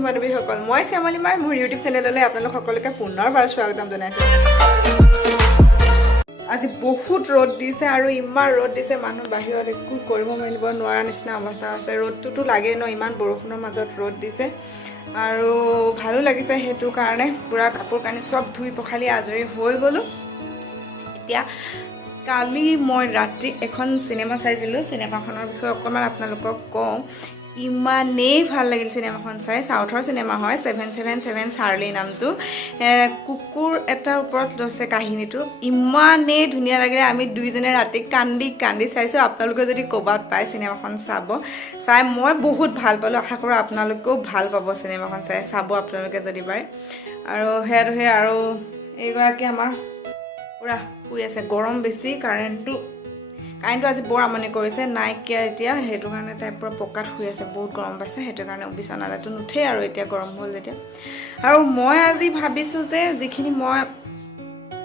বন্ধু বান্ধৱীসকল মই শ্যামলিমাৰ মোৰ ইউটিউব চেনেললৈ আপোনালোক সকলোকে পুনৰবাৰ স্বাগতম জনাইছোঁ আজি বহুত ৰ'দ দিছে আৰু ইমান ৰ'দ দিছে মানুহ বাহিৰত একো কৰিব মেলিব নোৱাৰা নিচিনা অৱস্থা আছে ৰ'দটোতো লাগে ন ইমান বৰষুণৰ মাজত ৰ'দ দিছে আৰু ভালো লাগিছে হেতু কাৰণে পুৰা কাপোৰ কানি সব ধুই পখালি আজৰি হৈ গলো এতিয়া কালি মই ৰাতি এখন সিনেমা চাইছিলোঁ সিনেমাখনৰ বিষয়ে অকমান আপোনালোকক কওঁ ইমানেই ভাল লাগিল সিনেমাখন চাই সাউথৰ সিনেমা হয় 777 চাৰ্লি নামটো কুকুৰ এটাৰ ওপৰত লৈছে কাহিনীটো ইমানেই ধুনীয়া লাগিলে আমি দুইজনে ৰাতি কান্দি কান্দি চাইছো আপোনালোকে যদি ক'বাত পায় সিনেমাখন চাই মই বহুত ভাল পালো আশা কৰো আপোনালোকেও ভাল পাব সিনেমাখন চাব আপোনালোকে যদি পাৰে আৰু হেৰহে আৰু এইগৰাকী আমাৰ পুৰা শুই আছে গৰম বেছি কাৰেণ্টটো আজি বৰ আমনি কৰিছে নাইকিয়া এতিয়া হেতু কাৰণে তাই পুৰা পকাত শুই আছে বহুত গৰম পাইছে হেতু কাৰণে বিছনাটো নুঠে আৰু এতিয়া গৰম হ'ল যেতিয়া আৰু মই আজি ভাবিছো যে যিখিনি মই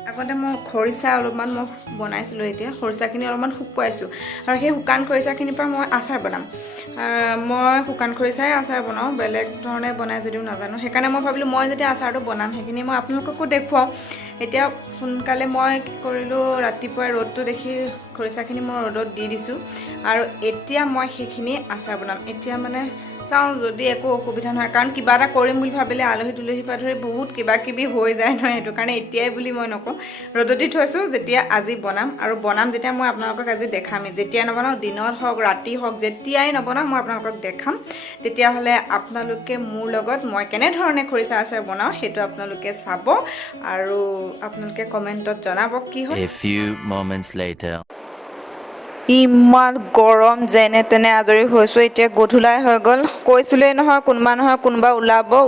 আগতে মই খৰিচা অলপমান মই বনাইছিলো এতিয়া খৰিচাখিনি অলপমান শুকুৱাইছো আৰু সেই শুকান খৰিচাখিনিৰ পৰা মই আচাৰ বনাম মই শুকান খৰিচাই আচাৰ বনাও বেলেগ ধৰণে বনাই যদিও নাজানো সেইকাৰণে মই ভাবিলো মই যেতিয়া আচাৰটো বনাম সেইখিনি মই আপোনালোককো দেখুৱাও এতিয়া সোনকালে মই কি কৰিলো ৰাতিপুৱা ৰ'দটো দেখি খৰিচাখিনি মই ৰ'দত দি দিছো আৰু এতিয়া মই সেইখিনি আচাৰ বনাম এতিয়া মানে চাও যদি একো অসুবিধা নহয় কাৰণ কিবা এটা কৰিম বুলি ভাবিলে আলহী তুলহী পা ধৰি বহুত কিবা কিবি হৈ যায় নহয় হেতু কাৰণে এতিয়াই বুলি মই নকওঁ ৰ'দত দি থৈছো যেতিয়া আজি বনাম আৰু বনাম যেতিয়া মই আপোনালোকক আজি দেখামে যেতিয়া নবনাও দিনত হওক ৰাতি হওক যেতিয়াই নবনাও মই আপোনালোকক দেখাম তেতিয়া হলে আপোনালোকে মোৰ লগত মই কেনে ধৰণে খৰিচা আচাৰ বনাও হেতু আপোনালোকে চাব আৰু আপোনালোকে কমেন্টত জনাব কি হয় A few moments later ইমান গৰম যেনে তেনে আজৰি হৈছো এতিয়া গধুলাই হৈ গ'ল কৈছিলেই নহয় কোনবা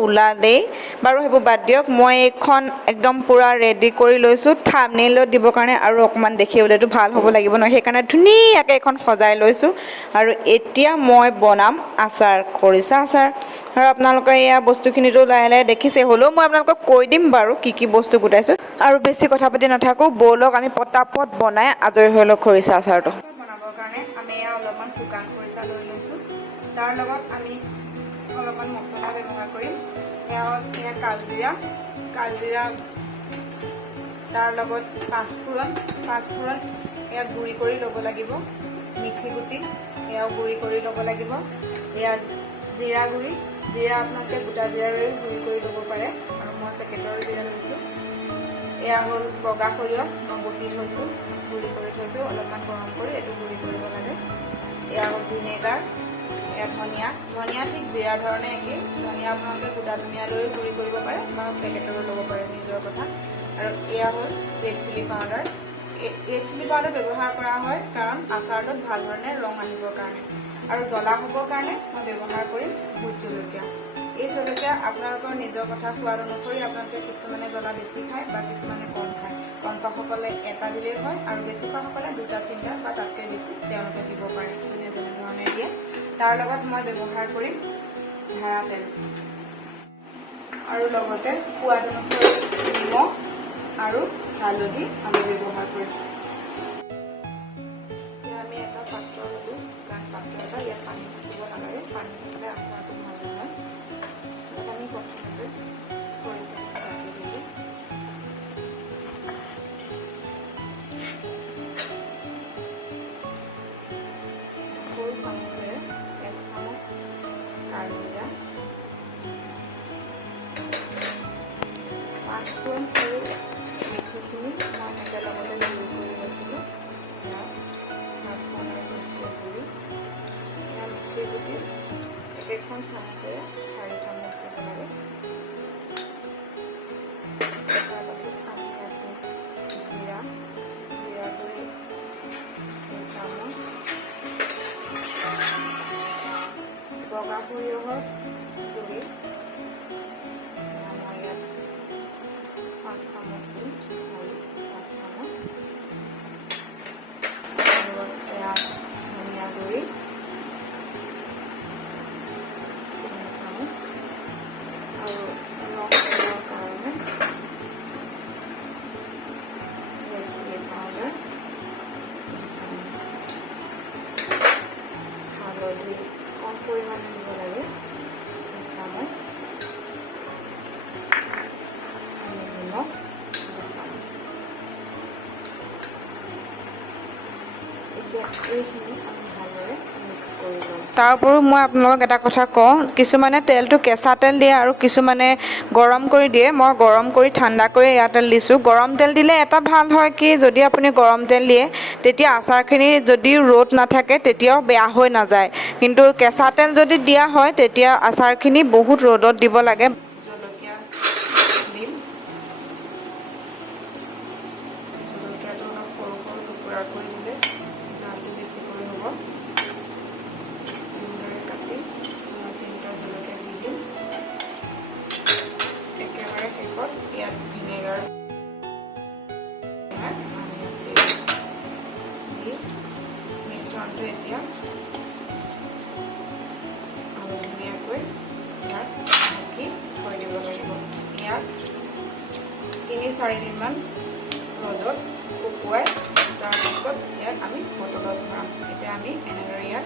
ওলালেই বাৰু হেবো বাদ দিয়ক মই এখন একদম পুৰা ৰেডি কৰি লৈছো থাম্বনেইলত দিব কাৰণে আৰু অকমান দেখিবলৈটো ভাল হ'ব লাগিব নহয় সেইকাৰণে ধুনীয়াকৈ এখন সজাই লৈছো আৰু এতিয়া মই বনাম আচাৰ খৰিচা আচাৰ আৰু আপোনালোকে এয়া বস্তুখিনিটো লাহে লাহে দেখিছে হলেও মই আপোনালোকক কৈ দিম বাৰু কি বস্তু গোটাইছো আৰু বেছি কথা পাতি নাথাকো বলক আমি পটাপট বনাই আজৰি হৈ লওক খৰিচা আচাৰটো কাৰণে আমি অলপমান শুকান খৰিচা লৈ লৈছো তাৰ লগত আমি অলপমান মছলা ব্যৱহাৰ কৰিম এয়া কালজিৰা তাৰ লগত পাঁচফোৰণ এয়া গুড়ি কৰি ল'ব লাগিব মিঠি গুটি এয়াও গুড়ি কৰি ল'ব লাগিব এয়া জিৰা গুড়ি আপোনালোকে গোটা জিৰা গুড়ি কৰি ল'ব পাৰে আৰু মই পেকেটৰ জিৰা লৈছোঁ এয়া হ'ল বগা সৰিয়হ মই বটি থৈছোঁ গুড়ি কৰি থৈছোঁ অলপমান গৰম কৰি এইটো গুড়ি কৰিব লাগে এয়া হ'ল ভিনেগাৰ এয়া ধনিয়া ঠিক জিৰা ধৰণে একেই ধনিয়া আপোনালোকে গোটা ধনিয়া লৈ গুড়ি কৰিব পাৰে বা পেকেটৰো ল'ব পাৰে নিজৰ কথা আৰু এয়া হ'ল ৰেড চিলি পাউডাৰ ব্যৱহাৰ কৰা হয় কাৰণ আচাৰটোত ভাল ধৰণে ৰং আনিবৰ কাৰণে আৰু জ্বলা হ'বৰ কাৰণে মই ব্যৱহাৰ কৰিম ভোট জলকীয়া এই জলকীয়া আপোনালোকৰ নিজৰ কথা সোৱাদ অনুসৰি আপোনালোকে কিছুমানে জ্বলা বেছি খায় বা কিছুমানে কম খায় কম খোৱাসকলে এটা দিলেই হয় আৰু বেছি খোৱাসকলে দুটা তিনিটা বা তাতকৈ বেছি তেওঁলোকে দিব পাৰে যোনে যেনেধৰণে দিয়ে তাৰ লগত মই ব্যৱহাৰ কৰিম ধাৰা তেল আৰু লগতে সোৱাদ অনুসৰি নিমখ আৰু হালধি আমি ব্যৱহাৰ কৰিম এতিয়া আমি এটা পাত্ৰ ল'লো কাৰণ পাত্ৰ এটা ইয়াত পানী থাকিব নালাগে পানী থাকিলে আচাৰটো ভাল নহয় আমি প্ৰথমতে খৰিচাখিনি কাটি দিলোঁ সৰু চামুচেৰে 1 চামুচ কালজিৰা পাঁচফোৰণ আৰু মিঠিখিনি মই একেলগতে গুড়ি কৰি লৈছিলোঁ পাঁচফোৰণ আৰু মিঠিৰ গুড়ি মিঠিৰ গুটি একেখন চামুচেৰে 4 চামুচ দিব লাগে তাৰপাছত আমি ইয়াত দিম জিৰা গুড়ি 2 চামুচ বগা সৰিয়হৰ গুড়ি মই ইয়াত 5 চামুচ দিম 5 চামুচ এয়া ধনিয়া গুড়ি 3 চামুচ এইখিনি আমি ভালদৰে মিক্স কৰি ল'ম। তাৰ উপৰিও মই আপোনালোকক এটা কথা কওঁ, কিছুমানে তেলটো কেঁচা তেল দিয়ে আৰু কিছুমানে গৰম কৰি দিয়ে। মই গৰম কৰি ঠাণ্ডা কৰি এয়া তেল দিছোঁ। গৰম তেল দিলে এটা ভাল হয় কি, যদি আপুনি গৰম তেল দিয়ে তেতিয়া আচাৰখিনি যদি ৰ'দ নাথাকে তেতিয়াও বেয়া হৈ নাযায়, কিন্তু কেঁচা তেল যদি দিয়া হয় তেতিয়া আচাৰখিনি বহুত ৰ'দত দিব লাগে। জলকীয়া দিম। জলকীয়াটো অলপ সৰু সৰু টুকুৰা কৰি দিলে জালটো বেছিকৈ হ'ব। এনেদৰে কাটি মই 3টা জলকীয়া দি দিম। একেবাৰে শেষত ইয়াত ভিনেগাৰ দি মিশ্ৰণটো এতিয়া ধুনীয়াকৈ ইয়াত ঢাকি থৈ দিব লাগিব। ইয়াত 3-4 দিনমান ৰ'দত শুকুৱাই তাৰপিছত ইয়াত আমি বটলত ভৰাম। এতিয়া আমি এনেদৰে ইয়াত